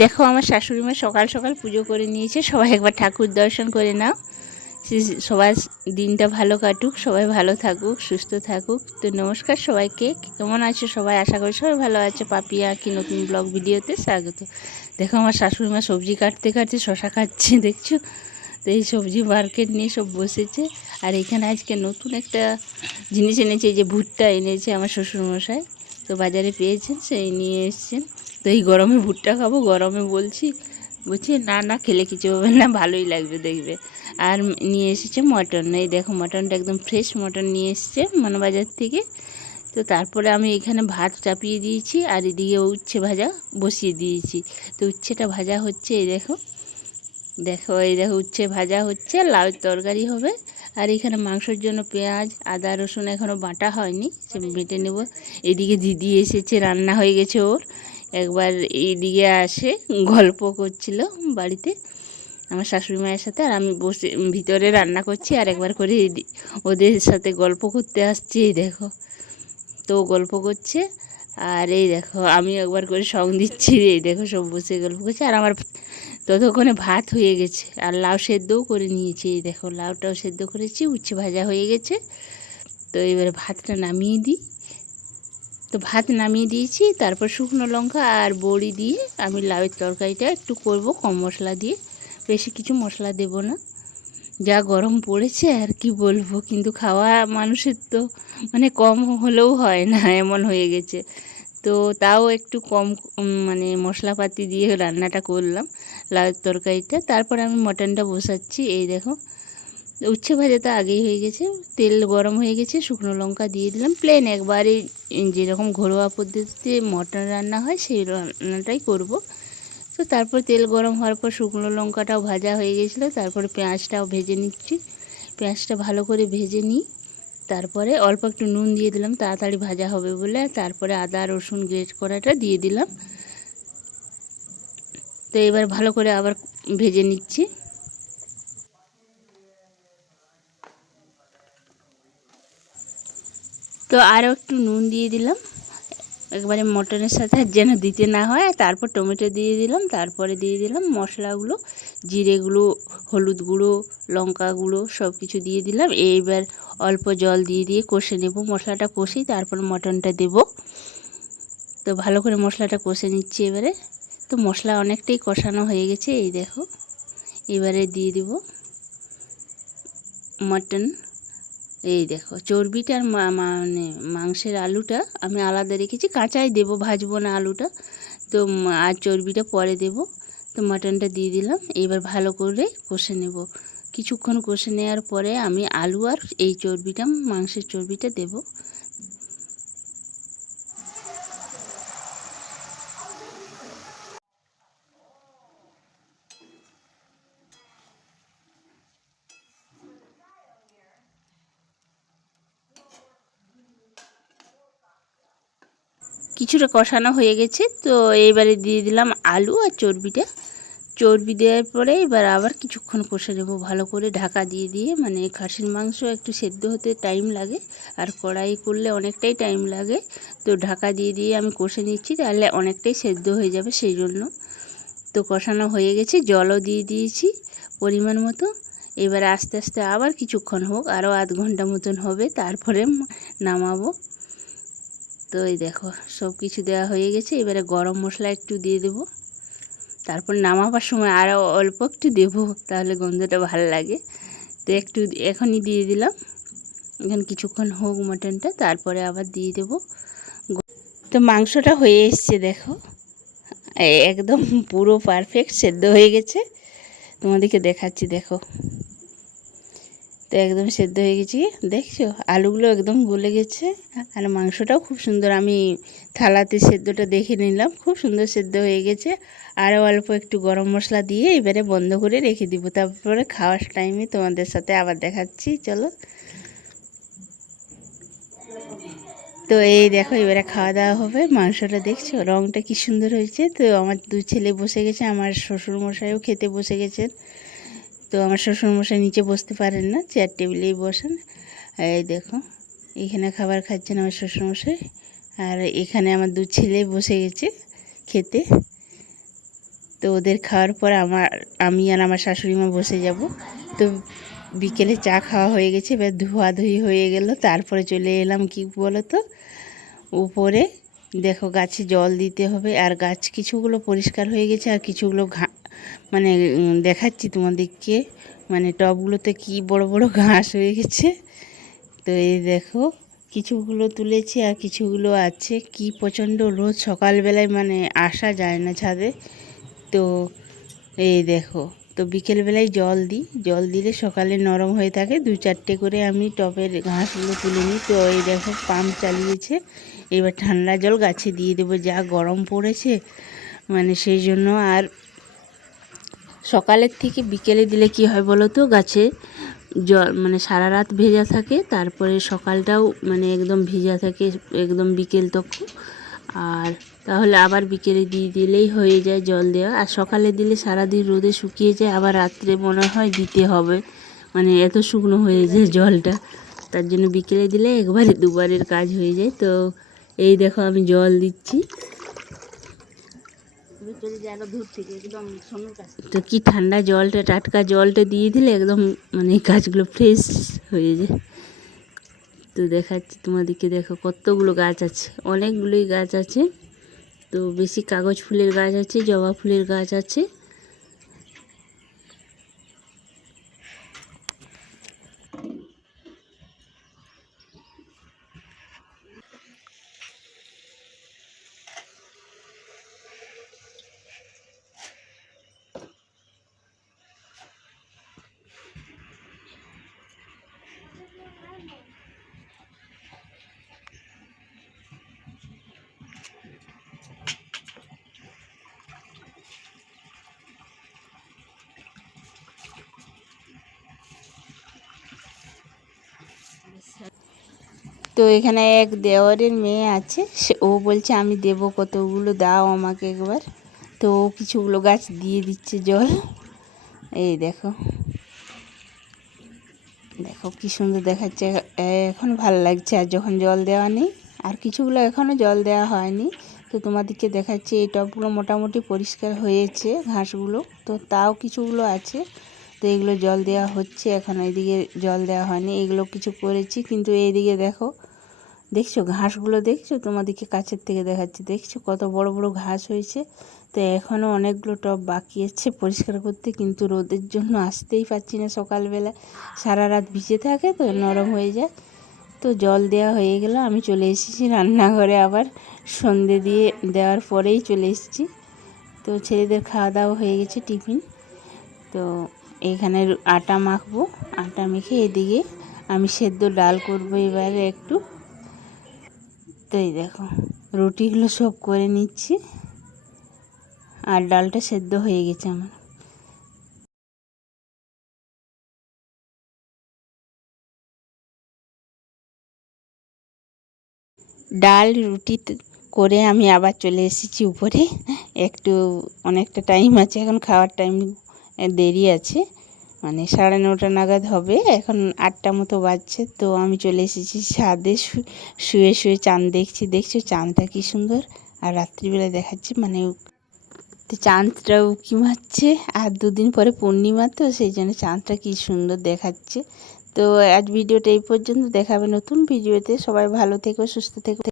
দেখো আমার শাশুড়ি মা সকাল সকাল পুজো করে নিয়েছে, সবাই একবার ঠাকুর দর্শন করে নাও। সবার দিনটা ভালো কাটুক, সবাই ভালো থাকুক, সুস্থ থাকুক। তো নমস্কার সবাইকে, কেমন আছো সবাই? আশা করি সবাই ভালো আছে। পাপিয়া কি নতুন ব্লগ ভিডিওতে স্বাগত। দেখো আমার শাশুড়ি মা সবজি কাটতে কাটতে শশা খাচ্ছে দেখছ? তো এই সবজি মার্কেট নিয়ে সব বসেছে। আর এখানে আজকে নতুন একটা জিনিস এনেছে যে ভুট্টা এনেছে আমার শ্বশুরমশাই। তো বাজারে পেয়েছেন, সেই নিয়ে এসছেন। তো এই গরমে ভুট্টা খাব, গরমে বলছি বলছি, না না, খেলে কিছু হবে না, ভালোই লাগবে দেখবে। আর নিয়ে এসেছে মটন। এই দেখো মটনটা একদম ফ্রেশ মটন নিয়ে এসছে মানবাজার থেকে। তো তারপরে আমি এখানে ভাত চাপিয়ে দিয়েছি আর এদিকে উচ্ছে ভাজা বসিয়ে দিয়েছি। তো উচ্ছেটা ভাজা হচ্ছে, এই দেখো। দেখো, এই দেখো উচ্ছে ভাজা হচ্ছে লাউ তরকারি হবে। আর এখানে মাংসের জন্য পেঁয়াজ, আদা, রসুন এখনও বাটা হয়নি, সে বেটে নেব। এদিকে দিদি এসেছে, রান্না হয়ে গেছে ওর। একবার এইদিকে আসে, গল্প করছিল বাড়িতে আমার শাশুড়ি মায়ের সাথে, আর আমি বসে, ভিতরে রান্না করছি, আর একবার করে ওদের সাথে গল্প করতে আসছি, এই দেখো। তো গল্প করছে, আর এই দেখো, আমি একবার করে সং দিচ্ছি, এই দেখো, সব বসে গল্প করছে, আর আমার ততক্ষণে ভাত হয়ে গেছে, আর লাউ সেদ্ধও করে নিয়েছি, এই দেখো, লাউটাও সেদ্ধ করেছি, উচ্ছে ভাজা হয়ে গেছে। তো এবারে ভাতটা নামিয়ে দিই। তো ভাত নামিয়ে দিয়েছি, তারপর শুকনো লঙ্কা আর বড়ি দিয়ে আমি লাউয়ের তরকারিটা একটু করব কম মশলা দিয়ে। বেশি কিছু মশলা দেব না। যা গরম পড়েছে আর কি বলব, কিন্তু খাওয়া মানুষের তো মানে কম হলেও হয় না, এমন হয়ে গেছে। তো তাও একটু কম মানে মশলাপাতি দিয়ে রান্নাটা করলাম, লাউয়ের তরকারিটা। তারপর আমি মটনটা বসাচ্ছি, এই দেখো। উচ্ছে ভাজা তো আগেই হয়ে গেছে। তেল গরম হয়ে গেছে, শুকনো লঙ্কা দিয়ে দিলাম। প্লেন একবারে যেরকম ঘরোয়া পদ্ধতিতে মটন রান্না হয়, সেই রান্নাটাই করব। তো তারপর তেল গরম হওয়ার পর শুকনো লঙ্কাটাও ভাজা হয়ে গেছিল, তারপরে পেঁয়াজটাও ভেজে নিচ্ছি। পেঁয়াজটা ভালো করে ভেজে নিই। তারপরে অল্প একটু নুন দিয়ে দিলাম, তাড়াতাড়ি ভাজা হবে বলে। তারপরে আদা, রসুন গ্রেট করাটা দিয়ে দিলাম। তো এবার ভালো করে আবার ভেজে নিচ্ছি। তো আরও একটু নুন দিয়ে দিলাম। একবারে মটনের সাথে যেন দিতে না হয়। তারপর টমেটো দিয়ে দিলাম। তারপরে দিয়ে দিলাম মশলাগুলো জিরে গুঁড়ো হলুদ গুঁড়ো, লঙ্কা গুঁড়ো সব কিছু দিয়ে দিলাম। এইবার অল্প জল দিয়ে দিয়ে কষে নেব। মশলাটা কষেই তারপর মটনটা দেব। তো ভালো করে মশলাটা কষে নিচ্ছি এবারে। তো মশলা অনেকটাই কষানো হয়ে গেছে, এই দেখো। এবারে দিয়ে দিব মটন। এই দেখো, চর্বিটার মানে মাংসের আলুটা আমি আলাদা রেখেছি, কাঁচাই দেবো, ভাজবো না আলুটা। তো আর চর্বিটা পরে দেব, তো মাটনটা দিয়ে দিলাম, এবার ভালো করে কষে নেব। কিছুক্ষণ কষে নেওয়ার পরে আমি আলু আর এই চর্বিটা, মাংসের চর্বিটা দেব। কিছুটা কষানো হয়ে গেছে। তো এবারে দিয়ে দিলাম আলু আর চর্বিটা। চর্বি দেওয়ার পরে এবার আবার কিছুক্ষণ কষে নেব ভালো করে। ঢাকা দিয়ে দিয়ে মানে খাসির মাংস একটু সেদ্ধ হতে টাইম লাগে আর কড়াই করলে অনেকটাই টাইম লাগে। তো ঢাকা দিয়ে দিয়ে আমি কষে নিচ্ছি তাহলে অনেকটাই সেদ্ধ হয়ে যাবে সেই জন্য। তো কষানো হয়ে গেছে, জলও দিয়ে দিয়েছি পরিমাণ মতো। এবার আস্তে আস্তে আবার কিছুক্ষণ হোক, আরও আধ ঘণ্টা মতন হবে, তারপরে নামাবো। তো এই দেখো, সব কিছু দেওয়া হয়ে গেছে। এবারে গরম মশলা একটু দিয়ে দেবো। তারপর নামাবার সময় আরও অল্প একটু দেবো, তাহলে গন্ধটা ভালো লাগে। তো একটু এখনই দিয়ে দিলাম। এখন কিছুক্ষণ হোক মটনটা, তারপরে আবার দিয়ে দেবো। তো মাংসটা হয়ে এসছে, দেখো। একদম পুরো পারফেক্ট সেদ্ধ হয়ে গেছে। তোমাদেরকে দেখাচ্ছি, দেখো। তো একদম সেদ্ধ হয়ে গেছে। দেখছ? আলুগুলো একদম গলে গেছে। আর মাংসটাও খুব সুন্দর। আমি থালাতে সেদ্ধটা দেখে নিলাম। খুব সুন্দর সেদ্ধ হয়ে গেছে। আরও অল্প একটু গরম মশলা দিয়ে এবারে বন্ধ করে রেখে দিব। তারপরে খাওয়ার টাইমে তোমাদের সাথে আবার দেখাচ্ছি। চলো। তো এই দেখো, এবারে খাওয়া দাওয়া হবে। মাংসটা দেখছ? রঙটা কি সুন্দর হয়েছে। তো আমার দু ছেলে বসে গেছে। আমার শ্বশুর মশাইও খেতে বসে গেছেন। তো আমার শ্বশুরমশাই নিচে বসতে পারেন না চেয়ার টেবিলেই বসেন। এই দেখো, এখানে খাবার খাচ্ছেন আমার শ্বশুরমশাই। আর এখানে আমার দু ছেলে বসে গেছে খেতে। তো ওদের খাওয়ার পর আমার, আমি আর আমার শাশুড়ি মা বসে যাব। তো বিকেলে চা খাওয়া হয়ে গেছে, এবার ধোয়াধুয়ি হয়ে গেল। তারপরে চলে এলাম কি বলো তো উপরে। দেখো, গাছে জল দিতে হবে। আর গাছ কিছুগুলো পরিষ্কার হয়ে গেছে, আর কিছুগুলো ঘা মানে দেখাচ্ছি তোমাদেরকে। মানে টবগুলোতে কি বড় বড় ঘাস হয়ে গেছে। তো এই দেখো, কিছুগুলো তুলেছি আর কিছুগুলো আছে। কি প্রচণ্ড রোদ, সকালবেলায় মানে আসা যায় না ছাদে। তো এই দেখো, তো বিকেলবেলায় জল দিই। জল দিলে সকালে নরম হয়ে থাকে। দু চারটে করে আমি টবের ঘাসগুলো তুলে নিই। তো এই দেখো, পাম্প চালিয়েছে। এবার ঠান্ডা জল গাছে দিয়ে দেবো। যা গরম পড়েছে মানে সেই জন্য। আর সকালের থেকে বিকেলে দিলে কি হয় বলো তো? গাছে জল মানে সারা রাত ভেজা থাকে, তারপরে সকালটাও মানে একদম ভেজা থাকে, একদম বিকেল তখন। আর তাহলে আবার বিকেলে দিয়ে দিলেই হয়ে যায় জল দেওয়া। আর সকালে দিলে সারাদিন রোদে শুকিয়ে যায়, আবার রাত্রে মনে হয় দিতে হবে। মানে এত শুকনো হয়ে যায় জলটা। তার জন্য বিকেলে দিলে একবারে দুবারের কাজ হয়ে যায়। তো এই দেখো আমি জল দিচ্ছি। তো কি ঠান্ডা জলটা, টাটকা জলটা দিয়ে দিলে একদম মানে গাছগুলো ফ্রেশ হয়ে যায়। তো দেখাচ্ছি তোমাদেরকে, দেখো কতগুলো গাছ আছে, অনেকগুলোই গাছ আছে। তো বেশি কাগজ ফুলের গাছ আছে, জবা ফুলের গাছ আছে। তো এখানে এক দেওয়ারের মেয়ে আছে, সে ও বলছে, আমি দেব কতগুলো, দাও আমাকে একবার। তো ও কিছুগুলো গাছ দিয়ে দিচ্ছে জল। এই দেখো। দেখো কি সুন্দর দেখাচ্ছে। এখন ভালো লাগছে, আর যখন জল দেওয়া নেই, আর কিছুগুলো এখনও জল দেওয়া হয়নি, তো তোমাদেরকে দেখাচ্ছি এই টবগুলো মোটামুটি পরিষ্কার হয়েছে ঘাসগুলো। তো তাও কিছুগুলো আছে, তো এগুলো জল দেওয়া হচ্ছে, এখন এইদিকে জল দেওয়া হয়নি, এগুলো কিছু করেছি, কিন্তু এইদিকে দেখো দেখছ ঘাসগুলো দেখছ? তোমাদেরকে কাছের থেকে দেখাচ্ছি। দেখছ কত বড় বড় ঘাস হয়েছে? তো এখনও অনেকগুলো টব বাকি আছে পরিষ্কার করতে, কিন্তু রোদের জন্য আসতেই পারছি না সকালবেলা। সারা রাত ভিজে থাকে তো, নরম হয়ে যায়। তো জল দেওয়া হয়ে গেল, আমি চলে এসেছি রান্নাঘরে আবার। সন্ধে দিয়ে দেওয়ার পরেই চলে এসেছি। তো ছেলেদের খাওয়া দাওয়া হয়ে গেছে টিফিন। তো এইখানে আটা মাখবো, আটা মেখে এদিকে আমি সেদ্ধ ডাল করব এবারে একটু। এই দেখো, রুটিগুলো সব করে নিচ্ছি, আর ডালটা সেদ্ধ হয়ে গেছে আমার। ডাল, রুটি করে আমি আবার চলে এসেছি উপরে। একটু অনেকটা টাইম আছে, এখন খাওয়ার টাইম দেরি আছে। মানে সাড়ে নটা নাগাদ হবে। এখন আটটা মতো বাজছে, তো আমি চলে এসেছি ছাদে শুয়ে শুয়ে চাঁদ দেখছি, দেখছ চাঁদটা কী সুন্দর। আর রাত্রিবেলা দেখাচ্ছে মানে তো চাঁদটা উকি মারছে। আর দুদিন পরে পূর্ণিমা, তো সেই জন্য চাঁদটা কী সুন্দর দেখাচ্ছে। তো আজ ভিডিওটা এই পর্যন্ত, দেখাবে নতুন ভিডিওতে। সবাই ভালো থেকো, সুস্থ থেকো।